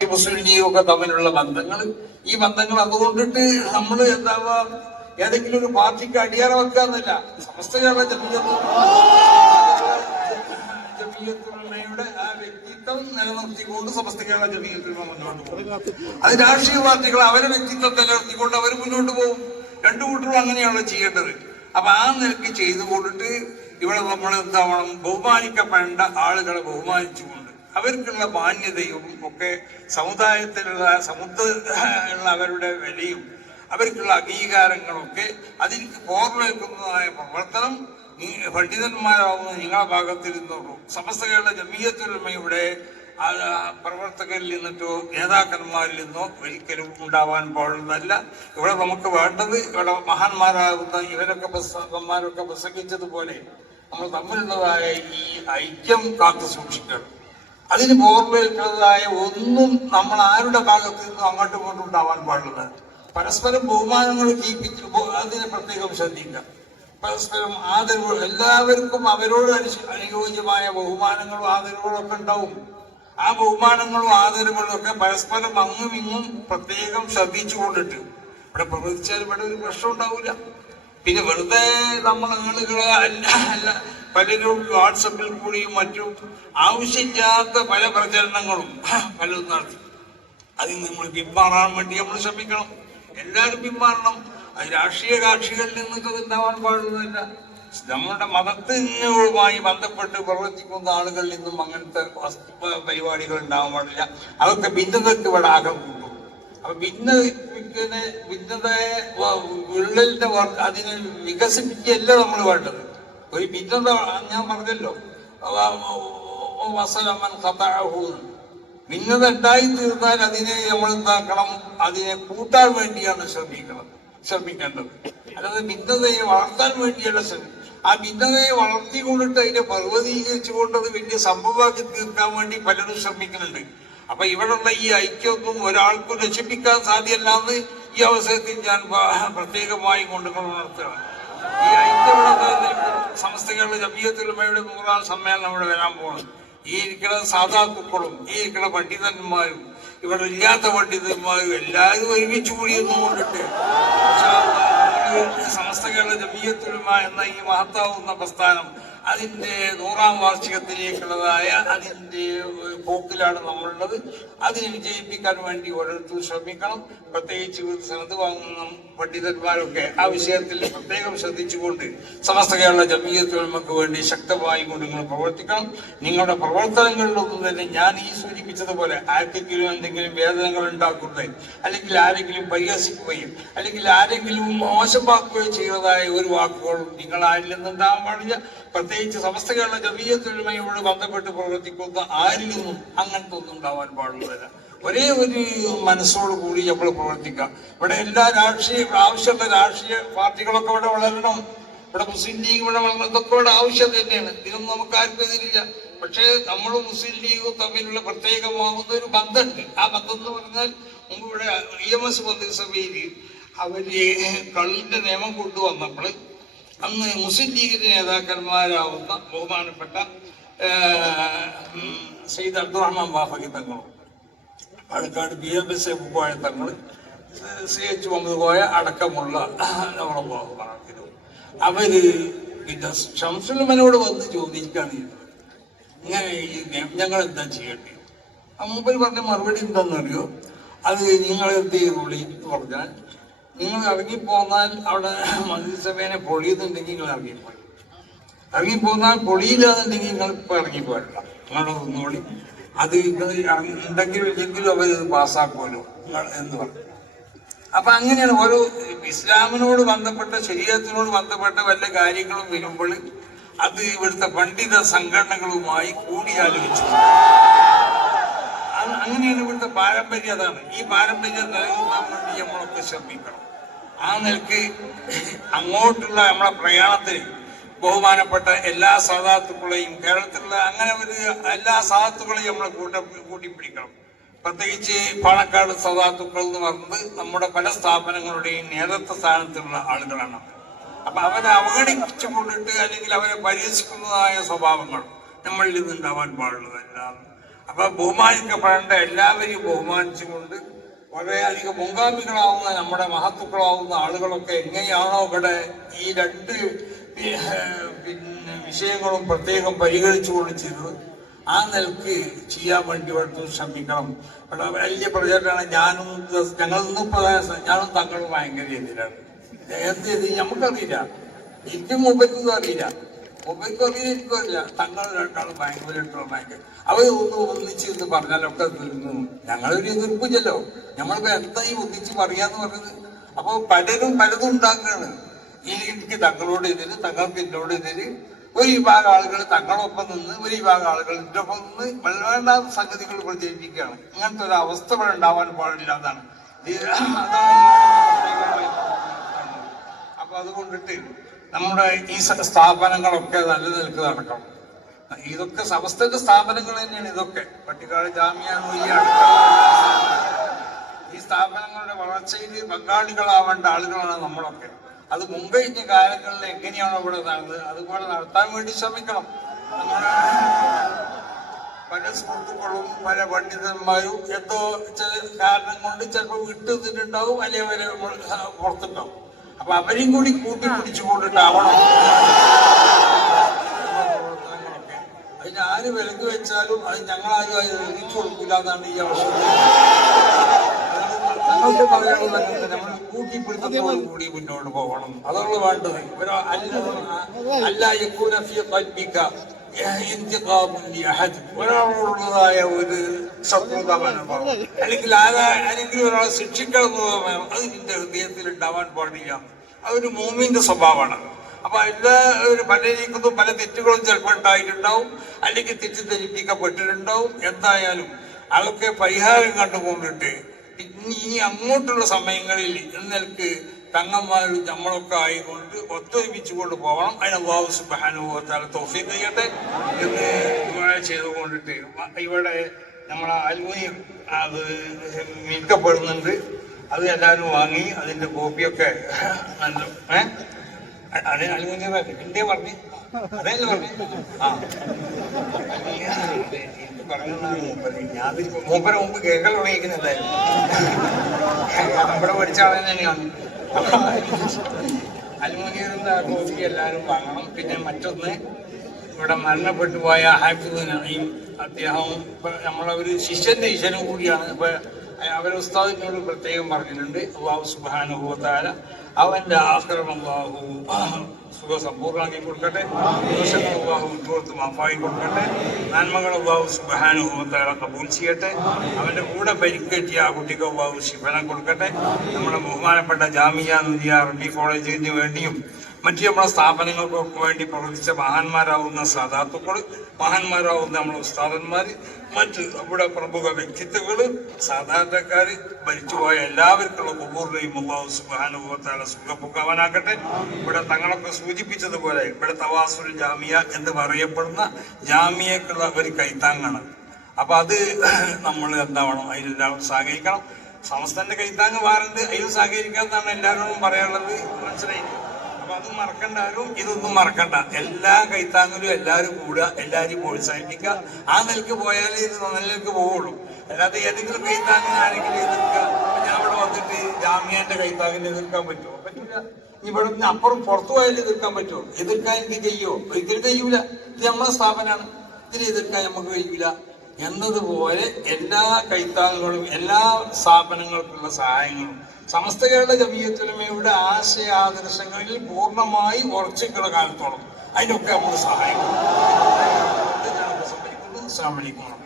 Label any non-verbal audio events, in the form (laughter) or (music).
മുസ്ലിം ലീഗൊക്കെ തമ്മിലുള്ള ബന്ധങ്ങൾ ഈ ബന്ധങ്ങൾ അതുകൊണ്ടിട്ട് നമ്മൾ എന്താവാ ഏതെങ്കിലും ഒരു പാർട്ടിക്ക് അടിയറ വെക്കാന്നല്ല. സമസ്ത കേരള ജമീയത്ത് ജമീയത്തുലമയുടെ ആ വ്യക്തിത്വം നിലനിർത്തിക്കൊണ്ട് സമസ്ത കേരള ജമീയത്തുലമ മുന്നോട്ട് പോകും. അത് രാഷ്ട്രീയ പാർട്ടികൾ അവരെ വ്യക്തിത്വം നിലനിർത്തിക്കൊണ്ട് അവർ മുന്നോട്ട് പോകും. രണ്ടു കൂട്ടരും അങ്ങനെയാണല്ലോ ചെയ്യേണ്ടത്. അപ്പൊ ആ നിലയ്ക്ക് ചെയ്തുകൊണ്ടിട്ട് ഇവിടെ നമ്മൾ എന്താവണം ബഹുമാനിക്കപ്പെടേണ്ട ആളുകളെ ബഹുമാനിച്ചുകൊണ്ട് അവർക്കുള്ള മാന്യതയും ഒക്കെ സമുദായത്തിലുള്ള സമുദ്ര അവരുടെ വിലയും അവർക്കുള്ള അംഗീകാരങ്ങളൊക്കെ അതിന് പോർവെക്കുന്നതായ പ്രവർത്തനം പണ്ഡിതന്മാരാവുന്ന നിങ്ങളുടെ ഭാഗത്തിൽ നിന്നുള്ളൂ സമസ്ത കേരള ജമീയത്തുലമയുടെ പ്രവർത്തകരിൽ നിന്നിട്ടോ നേതാക്കന്മാരിൽ നിന്നോ ഒരിക്കലും ഉണ്ടാവാൻ പാടുന്നതല്ല ഇവിടെ നമുക്ക് വേണ്ടത് ഇവിടെ മഹാന്മാരാകുന്ന ഇവരൊക്കെ പ്രസംഗന്മാരൊക്കെ പ്രസംഗിച്ചതുപോലെ നമ്മൾ തമ്മിലുള്ളതായ ഈ ഐക്യം കാത്തു സൂക്ഷിക്കണം. അതിന് ബോർവേൽക്കുന്നതായ ഒന്നും നമ്മൾ ആരുടെ ഭാഗത്ത് നിന്നും അങ്ങോട്ടും ഇങ്ങോട്ടും ഉണ്ടാവാൻ പാടില്ല. പരസ്പരം ബഹുമാനങ്ങൾ കീപ്പിച്ച് അതിന് പ്രത്യേകം ശ്രദ്ധിക്കാം പരസ്പരം ആദരവ് എല്ലാവർക്കും അവരോട് അനുയോജ്യമായ ബഹുമാനങ്ങളും ആദരവുകളൊക്കെ ഉണ്ടാവും. ആ ബഹുമാനങ്ങളും ആദരവുകളും ഒക്കെ പരസ്പരം അങ്ങും ഇങ്ങും പ്രത്യേകം ശ്രദ്ധിച്ചു കൊണ്ടിട്ട് ഇവിടെ പ്രവർത്തിച്ചാൽ ഇവിടെ ഒരു പ്രശ്നം ഉണ്ടാവില്ല പിന്നെ വെറുതെ നമ്മൾ ആളുകളെ അല്ല അല്ല പലരും വാട്സപ്പിൽ കൂടിയും മറ്റും ആവശ്യമില്ലാത്ത പല പ്രചരണങ്ങളും (laughs) പലതും നടത്തി. അതിൽ നമ്മൾ പിന്മാറാൻ വേണ്ടി നമ്മൾ ശ്രമിക്കണം. എല്ലാവരും പിന്മാറണം. അത് രാഷ്ട്രീയ കാക്ഷികളിൽ നിന്നൊക്കെ ഉണ്ടാവാൻ പാടുന്നതല്ല നമ്മുടെ മതത്തിനുമായി ബന്ധപ്പെട്ട് പ്രവർത്തിക്കുന്ന ആളുകളിൽ നിന്നും അങ്ങനത്തെ പരിപാടികൾ ഉണ്ടാവാൻ പാടില്ല. അതൊക്കെ ഭിന്നതയ്ക്ക് ഇവിടെ ആകം കൂട്ടും. അപ്പൊ ഭിന്ന ഭിന്നതയെ വിള്ളലിന്റെ അതിനെ വികസിപ്പിക്കുകയല്ല നമ്മൾ വേണ്ടത്. ഒരു ഭിന്നത ഞാൻ പറഞ്ഞല്ലോ. വസലമൻ കഥാഹൂന്ന് ഭിന്നത ഉണ്ടായി തീർന്നാൽ അതിനെ നമ്മൾ എന്താക്കണം? അതിനെ കൂട്ടാൻ വേണ്ടിയാണ് ശ്രമിക്കണം ശ്രമിക്കേണ്ടത്. അല്ലാതെ ഭിന്നതയെ വളർത്താൻ വേണ്ടിയാണ് ശ്രമിക്കുന്നത് ആ ഭിന്നതയെ വളർത്തിക്കൊണ്ടിട്ട് അതിനെ പർവതീകരിച്ചുകൊണ്ട് അത് വലിയ സംഭവമാക്കി തീർക്കാൻ വേണ്ടി പലരും ശ്രമിക്കുന്നുണ്ട്. അപ്പൊ ഇവിടെയുള്ള ഈ ഐക്യമൊന്നും ഒരാൾക്കും രക്ഷിപ്പിക്കാൻ സാധ്യമല്ലാന്ന് ഈ അവസരത്തിൽ ഞാൻ പ്രത്യേകമായി കൊണ്ടുകൊണ്ട് ഉണർത്തുകയാണ്. ഈ ഐക്യം ഇവിടെ നിലനിൽക്കണം. സമസ്ത കേരള ജമീയത്തുലമയുടെ നൂറാം സമ്മേളനം ഇവിടെ വരാൻ പോകണം ഈ ഇരിക്കുന്ന സാധാക്കുക്കളും ഈ ഇരിക്കുന്ന പണ്ഡിതന്മാരും ഇവിടെ ഇല്ലാത്ത പണ്ഡിതന്മാരും എല്ലാവരും ഒരുമിച്ച് കൂടിയെന്ന് കൊണ്ടിട്ട് സമസ്ത കേരള ജമീയത്തുലമ എന്ന ഈ മഹത്താവുന്ന പ്രസ്ഥാനം അതിന്റെ നൂറാം വാർഷികത്തിലേക്കുള്ളതായ അതിന്റെ പോക്കിലാണ് നമ്മളുള്ളത്. അതിനെ വിജയിപ്പിക്കാൻ വേണ്ടി ഓരോരുത്തരും ശ്രമിക്കണം. പ്രത്യേകിച്ച് സനത് വാങ്ങുന്ന പണ്ഡിതന്മാരൊക്കെ ആ വിഷയത്തിൽ പ്രത്യേകം ശ്രദ്ധിച്ചുകൊണ്ട് സമസ്ത കേരള ജമീയത്തുകൾക്ക് വേണ്ടി ശക്തമായി കൊണ്ട് നിങ്ങൾ പ്രവർത്തിക്കണം. നിങ്ങളുടെ പ്രവർത്തനങ്ങളിലൊന്നും തന്നെ ഞാൻ ഈ സൂചിപ്പിച്ചതുപോലെ ആർക്കെങ്കിലും എന്തെങ്കിലും വേദനകൾ ഉണ്ടാക്കുന്നത് അല്ലെങ്കിൽ ആരെങ്കിലും പരിഹസിക്കുകയും അല്ലെങ്കിൽ ആരെങ്കിലും മോശമാക്കുകയോ ചെയ്തതായ ഒരു വാക്കുകളും നിങ്ങൾ ആരിൽ നിന്നുണ്ടാകാൻ പാടില്ല. പ്രത്യേകിച്ച് സമസ്ത കേരള ജമീയത്തൊഴിമയോട് ബന്ധപ്പെട്ട് പ്രവർത്തിക്കുന്ന ആരിലും അങ്ങനത്തെ ഒന്നും ഉണ്ടാവാൻ പാടുള്ളതല്ല. ഒരേ ഒരു മനസ്സോട് കൂടി നമ്മൾ പ്രവർത്തിക്കാം ഇവിടെ എല്ലാ രാഷ്ട്രീയ ആവശ്യമുള്ള രാഷ്ട്രീയ പാർട്ടികളൊക്കെ ഇവിടെ വളരണം. ഇവിടെ മുസ്ലിം ലീഗ് ഇവിടെ വളരണം. ഇതൊക്കെ ഇവിടെ ആവശ്യം തന്നെയാണ്. ഇതിനൊന്നും നമുക്ക് ആർക്കും എതിരില്ല. പക്ഷേ നമ്മളും മുസ്ലിം ലീഗും തമ്മിലുള്ള പ്രത്യേകമാകുന്ന ഒരു ബന്ധമുണ്ട്. ആ ബന്ധം എന്ന് പറഞ്ഞാൽ മുമ്പ് ഇവിടെ ഇ എം എസ് മന്ത്രിസഭയിൽ അവർ കള്ളിന്റെ നിയമം കൊണ്ടുവന്നപ്പോൾ അന്ന് മുസ്ലിം ലീഗിന്റെ നേതാക്കന്മാരാവുന്ന ബഹുമാനപ്പെട്ട സയ്യിദ് അബ്ദുറഹ്മാൻ ബാഫക്കി തങ്ങളും Palakkad B M S Koya Thangal C H Muhammad Koya അടക്കമുള്ള നമ്മുടെ ബഹുമാനത്തിലും അവർ പിന്നെ ഷംസുലമനോട് വന്ന് ചോദിക്കുകയാണ് ചെയ്തത് ഇങ്ങനെ ഞങ്ങൾ എന്താ ചെയ്യേണ്ടത് ആ മൂപ്പര് പറഞ്ഞ മറുപടി എന്താണെന്നറിയോ? അത് നിങ്ങൾ എന്ത് ചെയ്തോളി പറഞ്ഞാൽ നിങ്ങൾ ഇറങ്ങിപ്പോന്നാൽ അവിടെ മന്ത്രിസഭേനെ പൊളിയുന്നുണ്ടെങ്കിൽ നിങ്ങൾ ഇറങ്ങിപ്പോയി. ഇറങ്ങിപ്പോന്നാൽ പൊളിയില്ലാന്നുണ്ടെങ്കിൽ നിങ്ങൾ ഇപ്പൊ ഇറങ്ങിപ്പോയിട്ടില്ല. നിങ്ങളുടെ ഒന്നുകൂടി അത് നിങ്ങൾ ഉണ്ടെങ്കിലും ഇല്ലെങ്കിലും അവരത് പാസ്സാക്കുമല്ലോ എന്ന് പറഞ്ഞു. അപ്പൊ അങ്ങനെയാണ് ഓരോ ഇസ്ലാമിനോട് ബന്ധപ്പെട്ട ശരീരത്തിനോട് ബന്ധപ്പെട്ട വല്ല കാര്യങ്ങളും വരുമ്പോൾ അത് ഇവിടുത്തെ പണ്ഡിത സംഘടനകളുമായി കൂടിയാലോചിച്ചു. അങ്ങനെയാണ് ഇവിടുത്തെ പാരമ്പര്യം. അതാണ് ഈ പാരമ്പര്യം നിലനിർത്താൻ വേണ്ടി നമ്മളൊക്കെ ശ്രമിക്കണം. ആ നിലയ്ക്ക് അങ്ങോട്ടുള്ള നമ്മളെ പ്രയാണത്തിന് ബഹുമാനപ്പെട്ട എല്ലാ സാധാത്തുക്കളെയും കേരളത്തിലുള്ള അങ്ങനെ ഒരു എല്ലാ സാധാത്തുക്കളെയും നമ്മളെ കൂട്ട കൂട്ടിപ്പിടിക്കണം. പ്രത്യേകിച്ച് പാണക്കാട് സദാത്തുക്കൾ എന്ന് പറഞ്ഞത് നമ്മുടെ പല സ്ഥാപനങ്ങളുടെയും നേതൃത്വ സ്ഥാനത്തുള്ള ആളുകളാണ്. അപ്പൊ അവരെ അവഗണിച്ചു കൊണ്ടിട്ട് അല്ലെങ്കിൽ അവരെ പരിഹസിക്കുന്നതായ സ്വഭാവങ്ങൾ നമ്മളിൽ നിന്നുണ്ടാവാൻ പാടുള്ളതല്ല. അപ്പൊ ബഹുമാനിക്കപ്പെടേണ്ട എല്ലാവരെയും ബഹുമാനിച്ചുകൊണ്ട് വളരെയധികം മുൻഗാമികളാവുന്ന നമ്മുടെ മഹത്തുക്കളാവുന്ന ആളുകളൊക്കെ എങ്ങനെയാണോ ഇവിടെ ഈ രണ്ട് പിന്നെ വിഷയങ്ങളും പ്രത്യേകം പരിഗണിച്ചുകൊണ്ട് ചെയ്തത് ആ നിലയ്ക്ക് ചെയ്യാൻ വേണ്ടി ഇവിടുത്തെ ശ്രമിക്കണം. ഇവിടെ വലിയ പ്രചരണമാണ് ഞാനും ഞങ്ങൾ ഇന്നും പ്രധാന ഞാനും തങ്ങളും ഭയങ്കര എതിരാണ്. എന്ത് ചെയ്ത് നമുക്കറിയില്ല എനിക്കും മൊബൈലൊന്നും അറിയില്ല. അറിയില്ല തങ്ങൾ രണ്ടാളും ഭയങ്കര രണ്ടാളും ഭയങ്കര. അവർ ഒന്ന് ഒന്നിച്ച് എന്ന് പറഞ്ഞാലൊക്കെ തീർന്നു. ഞങ്ങളൊരു എതിർപ്പില്ലല്ലോ നമ്മളിപ്പോ എന്താ ഈ ഒന്നിച്ച് പറയാന്ന് പറഞ്ഞത്? അപ്പൊ പലരും പലതും ഉണ്ടാക്കുകയാണ് എനിക്ക് തങ്ങളോട് എതിര് തങ്ങൾക്ക് എന്നോട് എതിര്. ഒരു വിഭാഗം ആളുകൾ തങ്ങളൊപ്പം നിന്ന് ഒരു വിഭാഗം ആളുകൾ ഇതിന്റെ ഒപ്പം നിന്ന് വേണ്ടാത്ത സംഗതികൾ പ്രചരിപ്പിക്കുകയാണ് ഇങ്ങനത്തെ ഒരു അവസ്ഥ ഇവിടെ ഉണ്ടാവാൻ പാടില്ല എന്നാണ്. അപ്പൊ അതുകൊണ്ടിട്ട് നമ്മുടെ ഈ സ്ഥാപനങ്ങളൊക്കെ നല്ല നിൽക്ക് നടക്കണം. ഇതൊക്കെ സമസ്തന്റെ സ്ഥാപനങ്ങൾ തന്നെയാണ് ഇതൊക്കെ. പട്ടിക്കാട് ജാമ്യ നൂയ്യ ഈ സ്ഥാപനങ്ങളുടെ വളർച്ചയിൽ പങ്കാളികളാവേണ്ട ആളുകളാണ് നമ്മളൊക്കെ. അത് മുൻകഴിഞ്ഞ കാലങ്ങളിൽ എങ്ങനെയാണോ ഇവിടെ നടന്നത് അതുപോലെ നടത്താൻ വേണ്ടി ശ്രമിക്കണം. പല സുഹൃത്തുക്കളും പല പണ്ഡിതന്മാരും എന്തോ ചില കാരണം കൊണ്ട് ചിലപ്പോൾ വിട്ടു നിന്നിട്ടുണ്ടാവും അല്ലെങ്കിൽ വരെ പുറത്തുണ്ടാവും. അപ്പൊ അവരെയും കൂടി കൂട്ടി പിടിച്ചു കൊണ്ടിട്ടാവണം. അതിന് ആര് വിലക്ക് വെച്ചാലും അത് ഞങ്ങളാരും അത് എഴുതിച്ചു കൊടുക്കില്ല എന്നാണ് ഈ അവസ്ഥ. ഞങ്ങൾക്ക് പറയാനുള്ള നമ്മൾ കൂട്ടിപ്പിടുത്തത്തോടു കൂടി മുന്നോട്ട് പോകണം. അതാണ് വേണ്ടത്. അല്ല അല്ല യക്കൂന ഒരാളോടുള്ളതായ ഒരു ശത്രുത മനോഭാവം അല്ലെങ്കിൽ ആരാ അല്ലെങ്കിൽ ഒരാളെ ശിക്ഷിക്കണമെന്ന് അത് നിന്റെ ഹൃദയത്തിൽ ഉണ്ടാവാൻ പാടില്ല. അതൊരു മൂമിന്റെ സ്വഭാവമാണ്. അപ്പൊ എല്ലാ ഒരു പലരിക്കുന്നതും പല തെറ്റുകളും ചിലപ്പോൾ ഉണ്ടായിട്ടുണ്ടാവും അല്ലെങ്കിൽ തെറ്റിദ്ധരിപ്പിക്കപ്പെട്ടിട്ടുണ്ടാവും. എന്തായാലും അതൊക്കെ പരിഹാരം കണ്ടുകൊണ്ടിട്ട് ഇനി ഇനി അങ്ങോട്ടുള്ള സമയങ്ങളിൽ എന്നൽക്ക് തങ്ങന്മാരും നമ്മളൊക്കെ ആയിക്കൊണ്ട് ഒത്തൊരുമിച്ച് കൊണ്ട് പോകണം. അതിന് അള്ളാഹു സുബാനുഭവത്താൽ തോഫീ ചെയ്യട്ടെ എന്ന് ചെയ്തുകൊണ്ടിട്ട് ഇവിടെ നമ്മളെ അൽമുനിയം അത് വിൽക്കപ്പെടുന്നുണ്ട്. അത് എല്ലാവരും വാങ്ങി അതിന്റെ കോപ്പിയൊക്കെ നല്ല ഏഹ് അത് അൽമുനിയം എന്തേ പറഞ്ഞു. അതല്ലേ ഞാൻ മൂപ്പര മുമ്പ് കേൾക്കൽ തുടങ്ങിയിരിക്കുന്നുണ്ടായിരുന്നു. നമ്മുടെ പഠിച്ച ആളെ തന്നെയാണ്. അലുമിനിയറിന്റെ കോഫി എല്ലാവരും വാങ്ങണം. പിന്നെ മറ്റൊന്ന് ഇവിടെ മരണപ്പെട്ടു പോയ ഹാഫിദ് നഈം അദ്ദേഹം നമ്മളെ ഒരു ശിഷ്യന്റെ ഈശ്വരൻ കൂടിയാണ്. ഇപ്പൊ അവരെ ഉസ്താദിനോട് പ്രത്യേകം പറഞ്ഞിട്ടുണ്ട്. അള്ളാഹു സുബാനുഭവത്താല അവന്റെ ആശ്രമം അള്ളാഹു സുഖസമ്പൂർണമാക്കി കൊടുക്കട്ടെ. ദോഷങ്ങൾ അള്ളാഹു വിട്ടുകൊടുത്ത് മാഫാക്കി കൊടുക്കട്ടെ. നന്മകൾ അള്ളാഹു സുബാനുഭവത്താല കബൂൽ ചെയ്യട്ടെ. അവന്റെ കൂടെ പരിക്കേറ്റിയ ആ കുട്ടിക്ക് അള്ളാഹു ശിഫനം കൊടുക്കട്ടെ. നമ്മുടെ ബഹുമാനപ്പെട്ട ജാമിയ നുദിയ റബ്ബി കോളേജിന് വേണ്ടിയും മറ്റു നമ്മുടെ സ്ഥാപനങ്ങൾക്കൊക്കെ വേണ്ടി പ്രവർത്തിച്ച മഹാന്മാരാവുന്ന സാധാത്തുക്കൾ മഹാന്മാരാവുന്ന നമ്മുടെ ഉസ്താദന്മാർ മറ്റ് നമ്മുടെ പ്രമുഖ വ്യക്തിത്വങ്ങൾ സാധാരണക്കാർ മരിച്ചുപോയ എല്ലാവർക്കുള്ള കുബൂറിനെയും അള്ളാഹു സുബാനുഭവത്താല സുഖപ്പുക്കവനാക്കട്ടെ ഇവിടെ തങ്ങളൊക്കെ സൂചിപ്പിച്ചതുപോലെ ഇവിടെ തവാസുൽ ജാമിയ എന്ന് പറയപ്പെടുന്ന ജാമിയക്കുള്ള ഒരു കൈത്താങ്ങാണ്. അപ്പൊ അത് നമ്മൾ എന്താവണം? അതിലെല്ലാവരും സഹകരിക്കണം. സമസ്തന്റെ കൈത്താങ്ങ് വാറുണ്ട് അതിൽ സഹകരിക്കാൻ എന്നാണ് എല്ലാവരോടും പറയാനുള്ളത്. മനസ്സിലായി അപ്പൊ അത് മറക്കണ്ട ആരും ഇതൊന്നും മറക്കണ്ട. എല്ലാ കൈത്താങ്ങലും എല്ലാവരും കൂടുക എല്ലാവരും പ്രോത്സാഹിപ്പിക്കുക. ആ നിലയ്ക്ക് പോയാലേ ഇത് നിലയ്ക്ക് പോവുള്ളൂ. അല്ലാതെ ഏതെങ്കിലും കൈത്താങ്ങിന് ആരെങ്കിലും എതിർക്കുക ഞാൻ ഇവിടെ വന്നിട്ട് ജാമ്യാന്റെ കൈത്താങ്ങിന് എതിർക്കാൻ പറ്റുമോ? പറ്റില്ല ഇനി ഇവിടെ നിന്ന് അപ്പുറം പുറത്തു പോയാലും എതിർക്കാൻ പറ്റുമോ? എതിർക്കാൻ എനിക്ക് കഴിയുമോ? ഒരിക്കലും കഴിയൂല. ഇത് നമ്മളെ സ്ഥാപനമാണ്. ഇതിനെ എതിർക്കാൻ നമുക്ക് കഴിയില്ല എന്നതുപോലെ എല്ലാ കൈത്താങ്ങുകളും എല്ലാ സ്ഥാപനങ്ങൾക്കുള്ള സഹായങ്ങളും സമസ്ത കേരള ജമീയത്തിലുമയുടെ ആശയ ആദർശങ്ങളിൽ പൂർണമായി ഉറച്ചിട്ടുള്ള കാലത്തോളം അതിനൊക്കെ നമ്മൾ അലൈക്കും